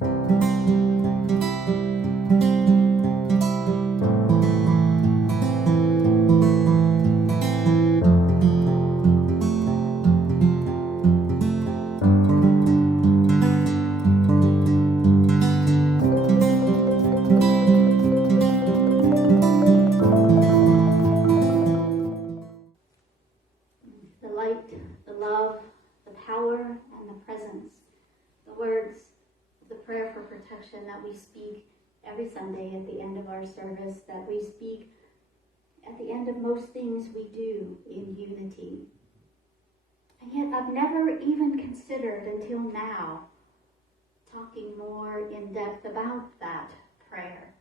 The light, the love, the power, and the presence. The words of the prayer for protection that we speak every Sunday at the end of our service, that we speak at the end of most things we do in unity. And yet I've never even considered until now talking more in depth about that prayer.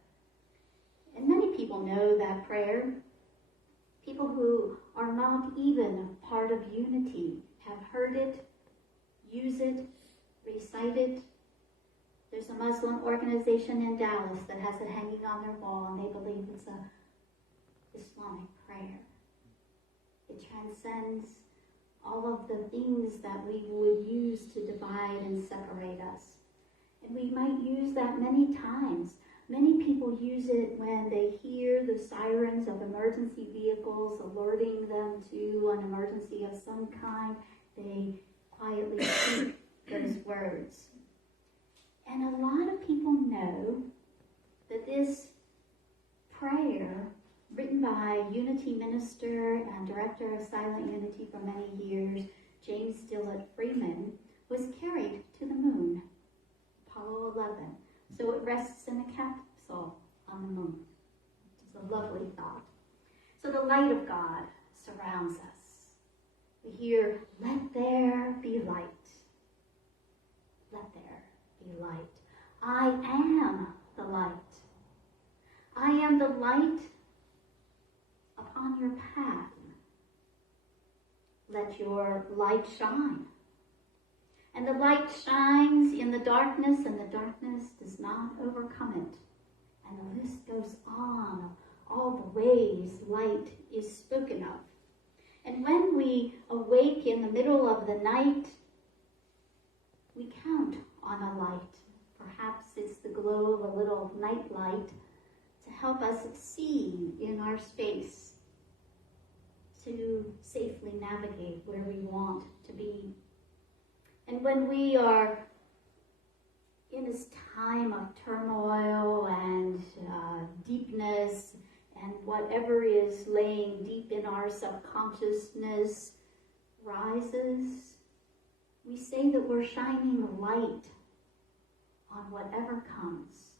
And many people know that prayer. People who are not even part of unity have heard it, use it, recite it. There's a Muslim organization in Dallas that has it hanging on their wall, and they believe it's an Islamic prayer. It transcends all of the things that we would use to divide and separate us. And we might use that many times. Many people use it when they hear the sirens of emergency vehicles alerting them to an emergency of some kind. They quietly speak those words. And a lot of people know that this prayer, written by Unity minister and director of Silent Unity for many years, James Dillet Freeman, was carried to the moon, Apollo 11. So it rests in a capsule on the moon. It's a lovely thought. So the light of God surrounds us. We hear, "Let there be light. Let there be light. I am the light. I am the light upon your path. Let your light shine." And the light shines in the darkness, and the darkness does not overcome it. And the list goes on of all the ways light is spoken of. And when we awake in the middle of the night, we count on a light. Perhaps it's the glow of a little night light to help us see in our space, to safely navigate where we want to be. And when we are in this time of turmoil and deepness, and whatever is laying deep in our subconsciousness rises, we say that we're shining light on whatever comes,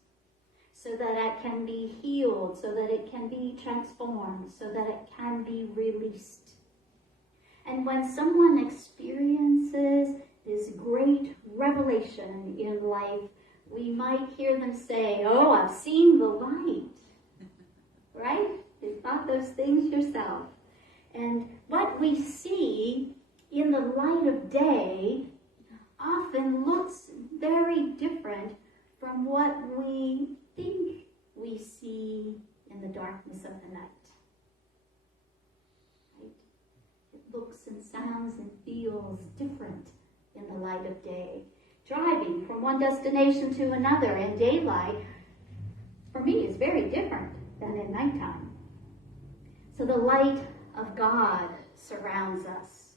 so that it can be healed, so that it can be transformed, so that it can be released. And when someone experiences this great revelation in life, we might hear them say, "Oh, I've seen the light." Right? You've thought those things yourself. And what we see in the light of day often looks very different from what we think we see in the darkness of the night. Right? It looks and sounds and feels different in the light of day. Driving from one destination to another in daylight, for me, is very different than in nighttime. So the light of God surrounds us.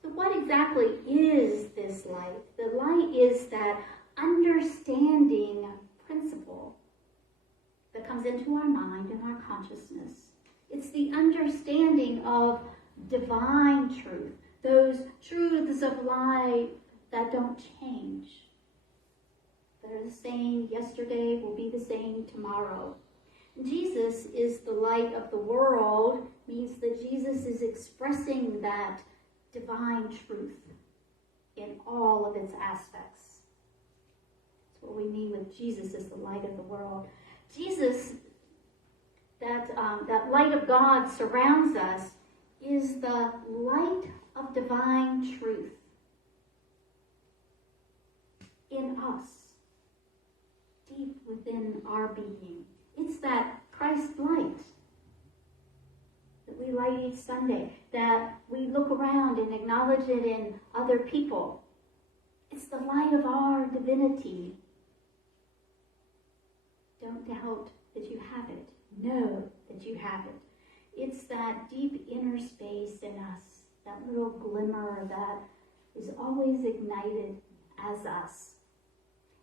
So what exactly is this light? The light is that understanding principle that comes into our mind and our consciousness. It's the understanding of divine truth, those truths of life that don't change. They're the same yesterday, will be the same tomorrow. Jesus is the light of the world, means that Jesus is expressing that divine truth in all of its aspects. That's what we mean with Jesus as the light of the world. Jesus, that light of God surrounds us, is the light of divine truth in us, deep within our being. It's that Christ light that we light each Sunday, that we look around and acknowledge it in other people. It's the light of our divinity Don't doubt that you have it. Know that you have it. It's that deep inner space in us, that little glimmer that is always ignited as us.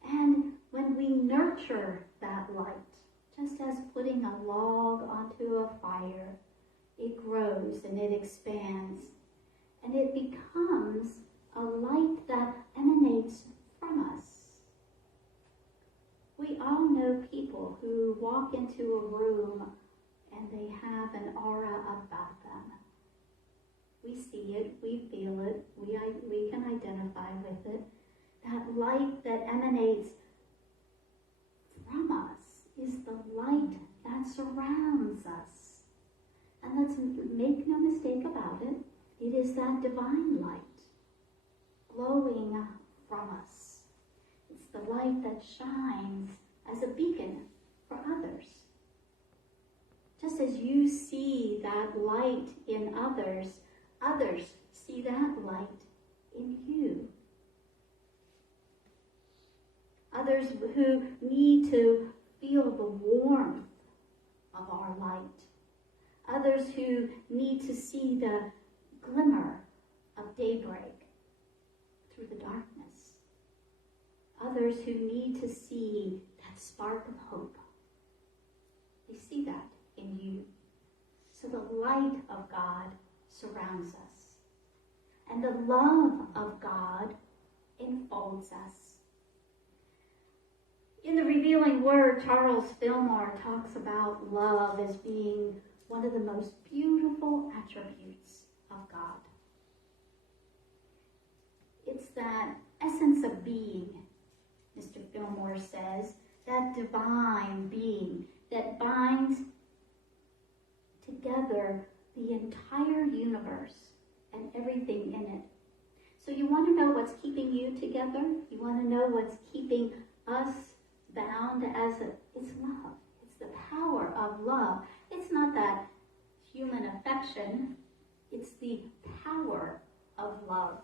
And when we nurture that light, just as putting a log onto a fire, it grows and it expands, and it becomes a light that emanates from us. We all know people who walk into a room and they have an aura about them. We see it, we feel it, we can identify with it. That light that emanates from us is the light that surrounds us. And let's make no mistake about it, it is that divine light glowing from us. It's the light that shines as a beacon for others. Just as you see that light in others, others see that light in you. Others who need to feel the warmth of our light. Others who need to see the glimmer of daybreak through the darkness. Others who need to see that spark of hope. They see that in you. So the light of God surrounds us. And the love of God enfolds us. In the Revealing Word, Charles Fillmore talks about love as being one of the most beautiful attributes of God. It's that essence of being, Mr. Fillmore says, that divine being that binds together the entire universe and everything in it. So you want to know what's keeping you together? You want to know what's keeping us bound it's love. It's the power of love. It's not that human affection. It's the power of love.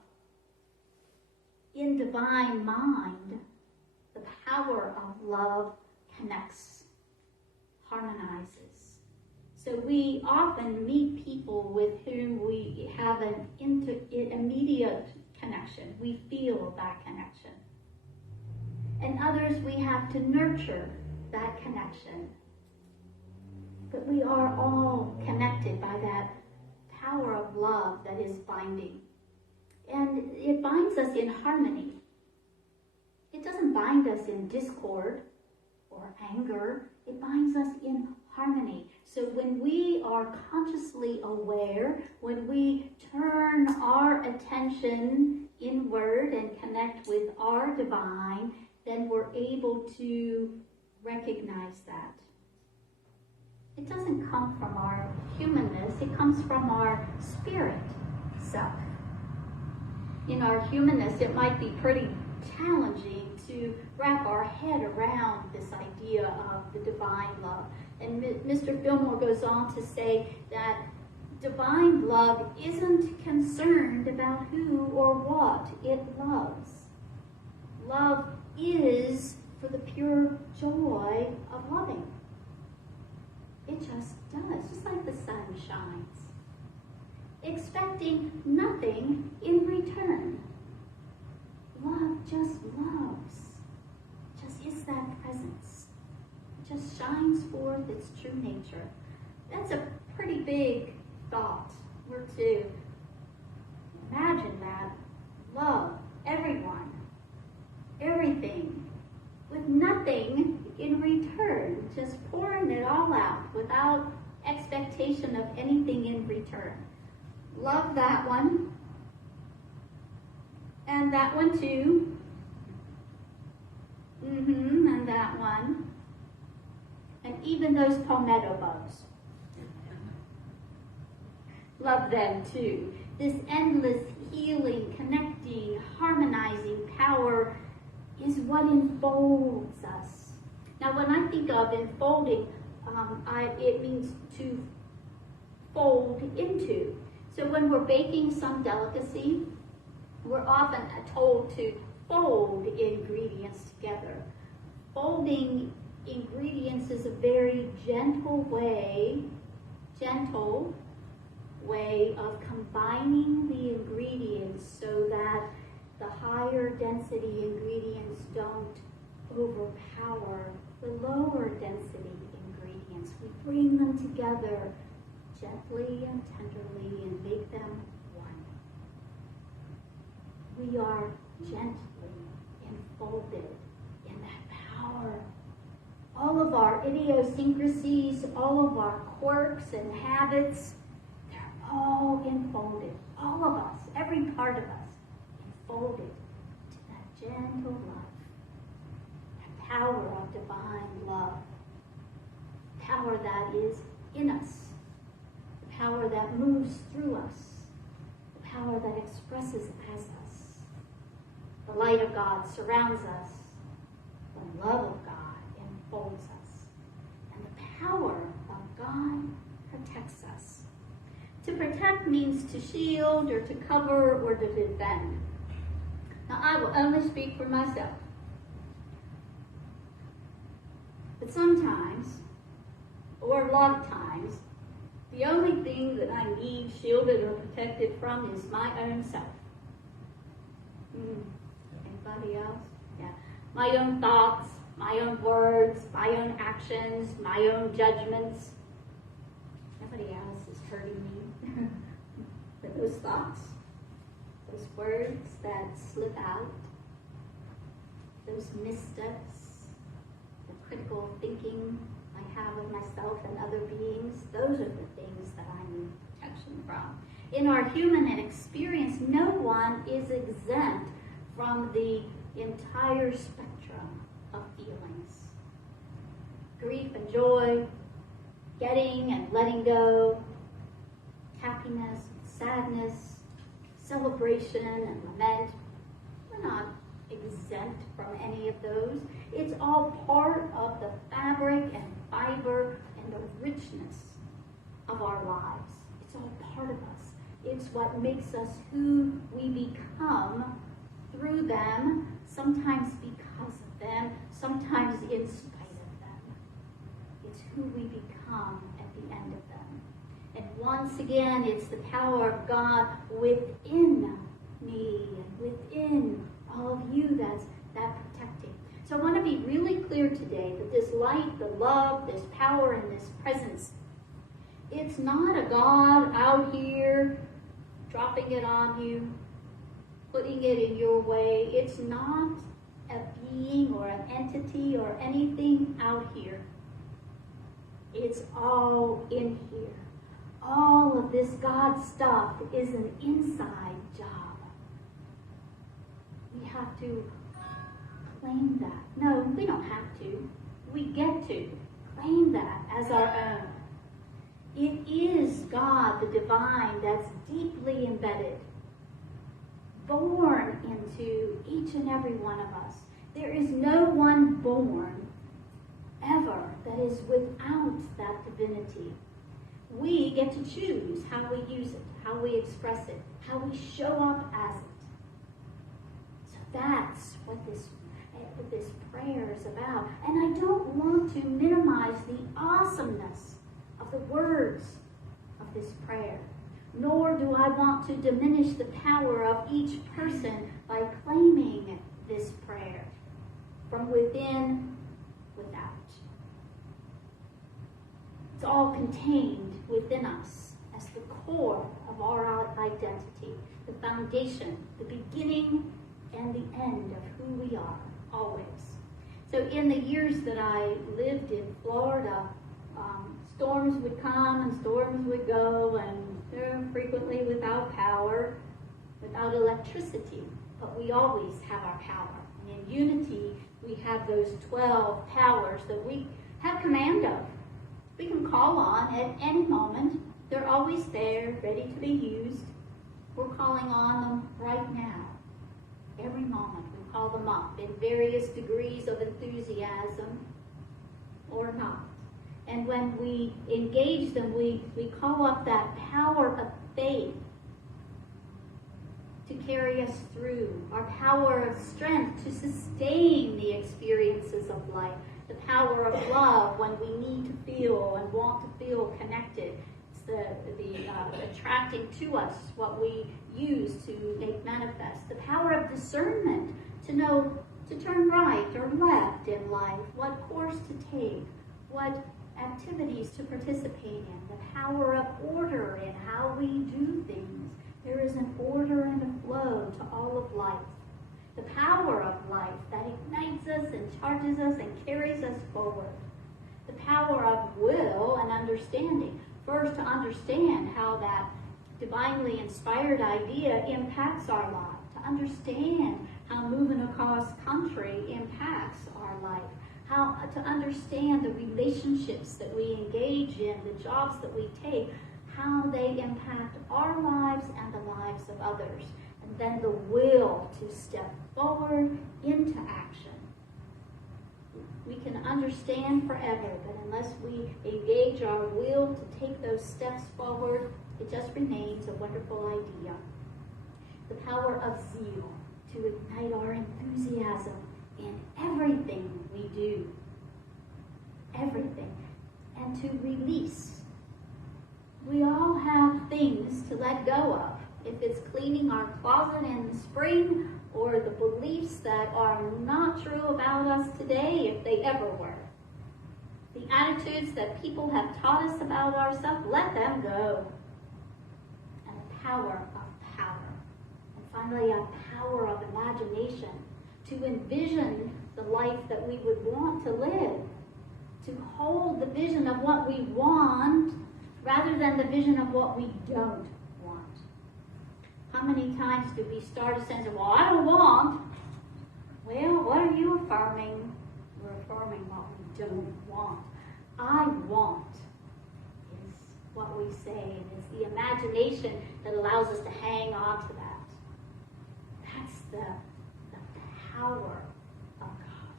In divine mind, the power of love connects, harmonizes. So we often meet people with whom we have an immediate connection. We feel that connection. And others we have to nurture that connection. But we are all connected by that power of love that is binding. And it binds us in harmony. It doesn't bind us in discord or anger. It binds us in harmony. So when we are consciously aware, when we turn our attention inward and connect with our divine, then we're able to recognize that. It doesn't come from our humanness, it comes from our spirit self. In our humanness, it might be pretty challenging to wrap our head around this idea of the divine love. And Mr. Fillmore goes on to say that divine love isn't concerned about who or what it loves. Love is for the pure joy of loving. It just does, just like the sun shines, expecting nothing in return. Love just loves, just is that presence. It just shines forth its true nature. That's a pretty big thought. We're to imagine that, love everyone, everything, with nothing in return, just pouring it all out without expectation of anything in return. Love that one, and that one too, and that one, and even those palmetto bugs. Love them too. This endless healing, connecting, harmonizing power is what enfolds us. Now, when I think of enfolding, it means to fold into. So when we're baking some delicacy, we're often told to fold ingredients together. Folding ingredients is a very gentle way of combining the ingredients so that the higher density ingredients don't overpower the lower density ingredients. We bring them together gently and tenderly and make them one. We are gently enfolded in that power. All of our idiosyncrasies, all of our quirks and habits, they're all enfolded. All of us, every part of us, enfolded to that gentle love, that power of divine love, power that is in us, the power that moves through us, the power that expresses as us. The light of God surrounds us, the love of God enfolds us, and the power of God protects us. To protect means to shield or to cover or to defend. Now, I will only speak for myself. But sometimes, or a lot of times, the only thing that I need shielded or protected from is my own self. Anybody else? Yeah. My own thoughts, my own words, my own actions, my own judgments. Nobody else is hurting me. But those thoughts, those words that slip out, those missteps, the critical thinking I have of myself and other beings, those are the things that I need protection from. In our human experience, no one is exempt from the entire spectrum of feelings. Grief and joy, getting and letting go, happiness, sadness, celebration and lament. We're not exempt from any of those. It's all part of the fabric and fiber and the richness of our lives. It's all part of us. It's what makes us who we become through them, sometimes because of them, sometimes in spite of them. It's who we become at the end of them. And once again, it's the power of God within me and within all of you that's protecting. So I want to be really clear today that this light, the love, this power, and this presence, it's not a God out here dropping it on you, putting it in your way. It's not a being or an entity or anything out here. It's all in here. All of this God stuff is an inside job. We have to claim that. No, we don't have to. We get to claim that as our own. It is God, the divine, that's deeply embedded, born into each and every one of us. There is no one born ever that is without that divinity. We get to choose how we use it, how we express it, how we show up as it. So that's what this prayer is about. And I don't want to minimize the awesomeness of the words of this prayer, nor do I want to diminish the power of each person by claiming this prayer from within, without. It's all contained within us as the core of our identity, the foundation, the beginning and the end of who we are, always. So in the years that I lived in Florida, storms would come and storms would go, and frequently without power, without electricity. But we always have our power. And in unity, we have those 12 powers that we have command of. We can call on at any moment. They're always there, ready to be used. We're calling on them right now. Every moment we call them up in various degrees of enthusiasm or not. And when we engage them, we call up that power of faith to carry us through, our power of strength to sustain the experiences of life, the power of love when we need to feel and want to feel connected. It's the attracting to us what we use to make manifest. The power of discernment to know to turn right or left in life, what course to take, what activities to participate in, the power of order in how we do things. There is an order and a flow to all of life. The power of life that ignites us and charges us and carries us forward. The power of will and understanding. First, to understand how that divinely inspired idea impacts our life. To understand how moving across country impacts our life. How to understand the relationships that we engage in, the jobs that we take, how they impact our lives and the lives of others. And then the will to step forward into action. We can understand forever, but unless we engage our will to take those steps forward, it just remains a wonderful idea. The power of zeal to ignite our enthusiasm in everything we do. Everything. And to release. We all have things to let go of. If it's cleaning our closet in the spring, or the beliefs that are not true about us today, if they ever were. The attitudes that people have taught us about ourselves, let them go. And the power of power. And finally, a power of imagination to envision the life that we would want to live. To hold the vision of what we want rather than the vision of what we don't want. How many times do we start a sentence, well, I don't want. Well, what are you affirming? We're affirming what we don't want. I want is what we say, and it's the imagination that allows us to hang on to that. That's the power of God,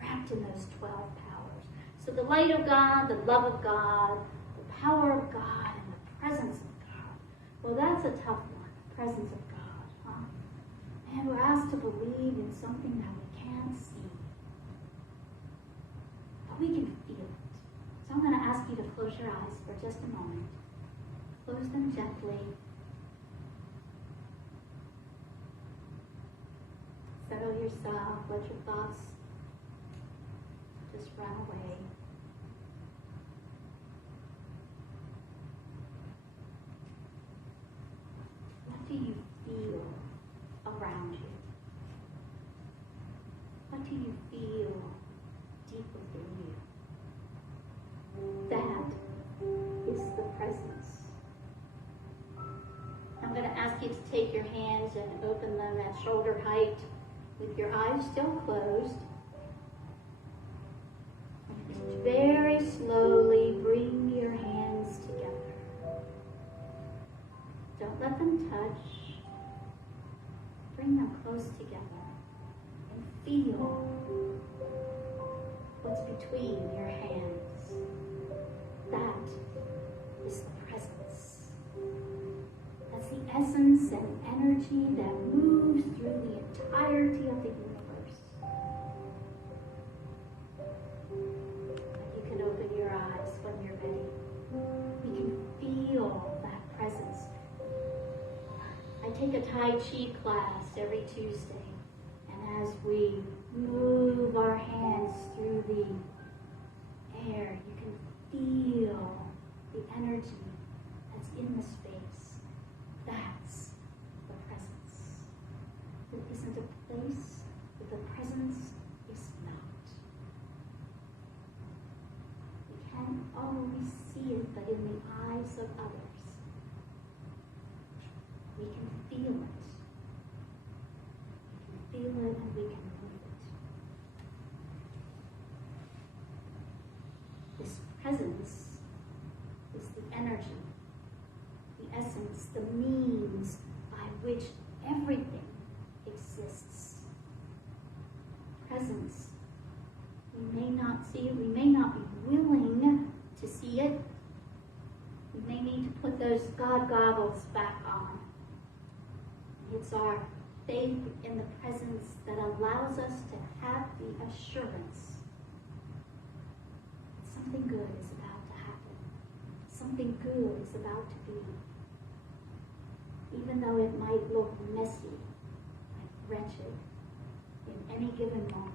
wrapped in those 12 powers. So the light of God, the love of God, the power of God, and the presence of God. Well, that's a tough one. Presence of God, huh? And we're asked to believe in something that we can't see, but we can feel it. So I'm going to ask you to close your eyes for just a moment. Close them gently. Settle yourself. Let your thoughts just run away. What do you feel around you? What do you feel deep within you? That is the presence. I'm going to ask you to take your hands and open them at shoulder height with your eyes still closed. And very slowly bring your hands together. Don't let them touch. Bring them close together and feel what's between your hands. That is the presence. That's the essence and energy that moves through the entirety of the universe. You can open your eyes when you're ready. You can feel that presence. I take a Tai Chi class every Tuesday, and as we move our hands through the air, you can feel the energy that's in the space. That's the presence. There isn't a place where the presence is not. We can't always see it, but in the eyes of others, we can feel it. We can feel it and we can move it. This presence is the energy, the essence, the means by which everything exists. Presence. We may not see it, we may not be willing to see it. We may need to put those God goggles back on. It's It's our faith in the presence that allows us to have the assurance that something good is about to happen. Something good is about to be. Even though it might look messy and wretched in any given moment,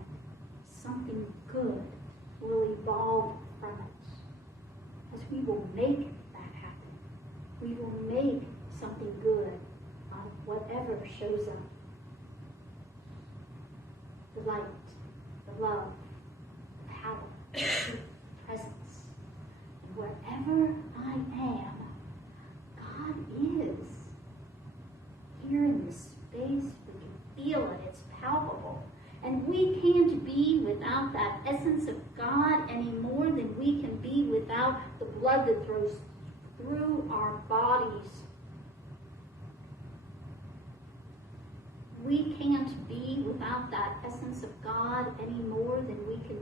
something good will evolve from it. As we will make that happen. We will make something good out of whatever shows up. The light, the love, the power, the presence. And wherever I am, God is. Here in this space, we can feel it, it's palpable. And we can't be without that essence of God any more than we can be without the blood that flows through our bodies. We can't be without that essence of God any more than we can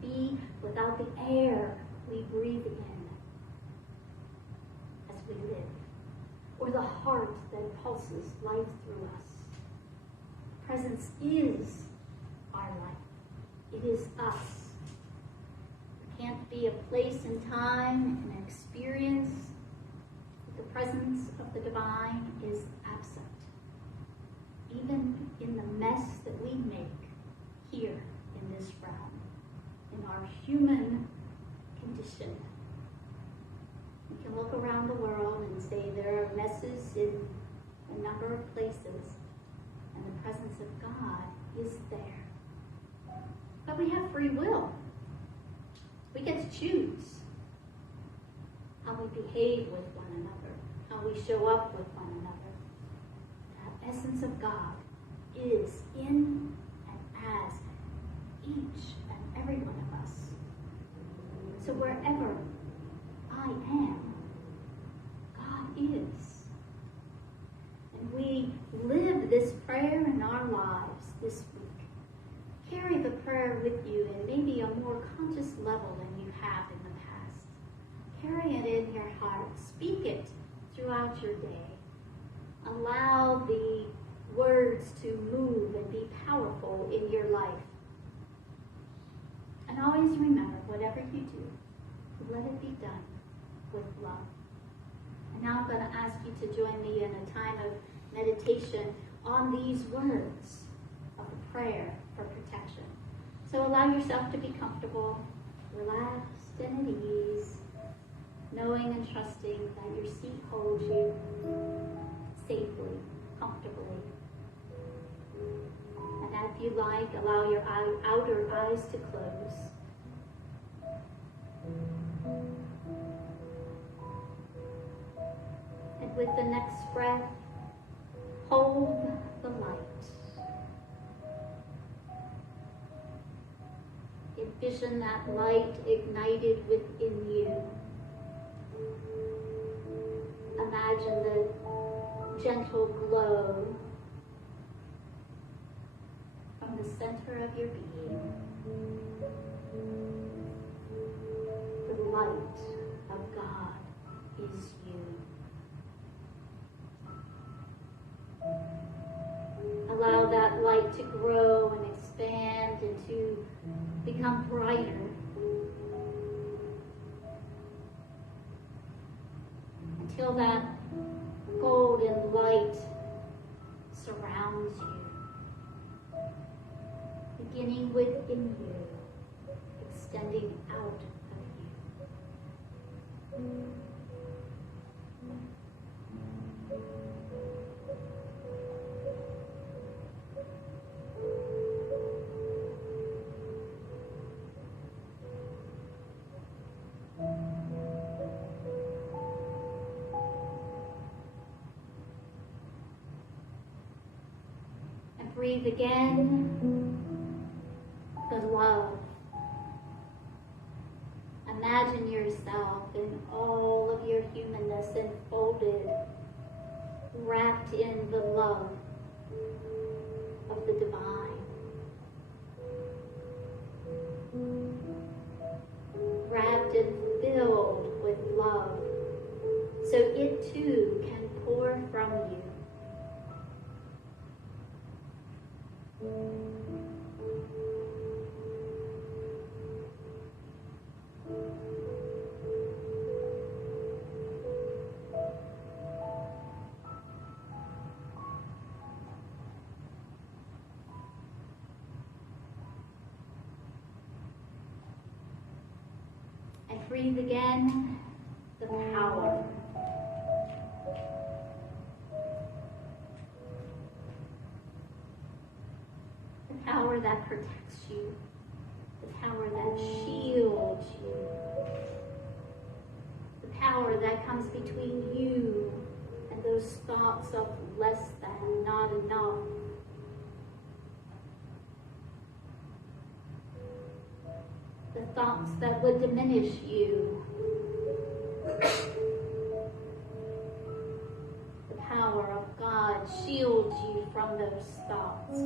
be without the air we breathe in as we live, or the heart that pulses life through us. Presence is our life. It is us. It can't be a place and time and an experience. The presence of the divine is absent. Even in the mess that we make here in this realm, in our human condition. We can look around the world and say there are messes in a number of places, and the presence of God is there. But we have free will. We get to choose how we behave with one another, how we show up with one another. That essence of God is in and as each and every one of us. So wherever I am, God is. And we live this prayer in our lives this week. Carry the prayer with you in maybe a more conscious level than you have in the past. Carry it in your heart. Speak it throughout your day. Allow the words to move and be powerful in your life. And always remember, whatever you do, let it be done with love. And now I'm going to ask you to join me in a time of meditation on these words of a prayer for protection. So allow yourself to be comfortable, relaxed, and at ease, knowing and trusting that your seat holds you safely, comfortably. And if you like, allow your outer eyes to close. And with the next breath, hold the light. Envision that light ignited within you. Imagine the gentle glow from the center of your being. The light of God is you. Allow that light to grow and expand and to become brighter. Until that golden light surrounds you, beginning within you, extending out of you. Breathe again, the love. Imagine yourself in all of your humanness enfolded, wrapped in the love of the divine. Wrapped and filled with love, so it too can pour from you. And breathe again the power. The power that protects you. The power that shields you. The power that comes between you and those thoughts of less than, not enough. The thoughts that would diminish you. The power of God shields you from those thoughts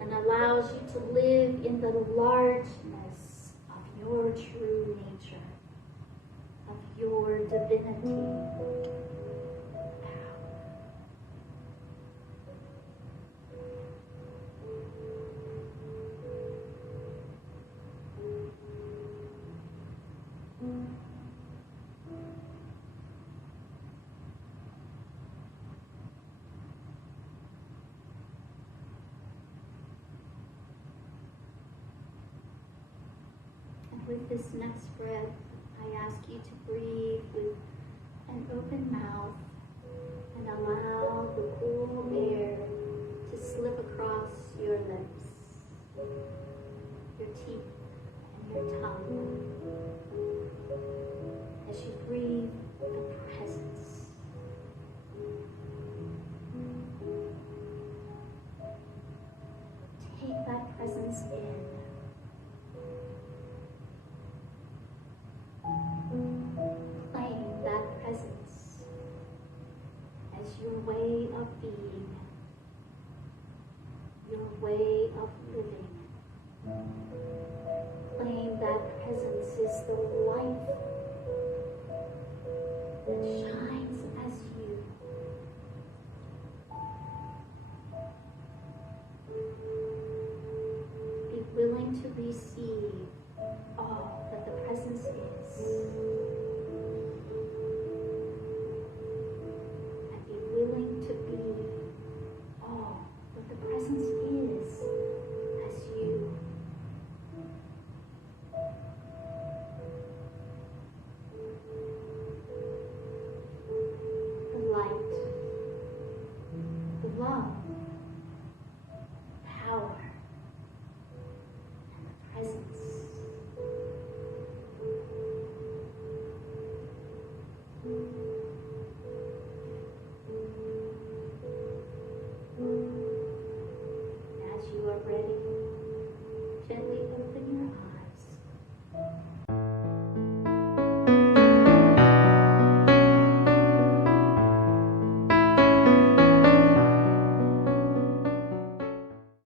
and allows you to live in the largeness of your true nature, of your divinity. With this next breath, I ask you to breathe with an open mouth and allow the cool air to slip across your lips, your teeth, and your tongue as you breathe the presence. Take that presence in. Claim that presence as your way of being, your way of living. Claim that presence is the light that shines as you. Be willing to receive all that the presence is.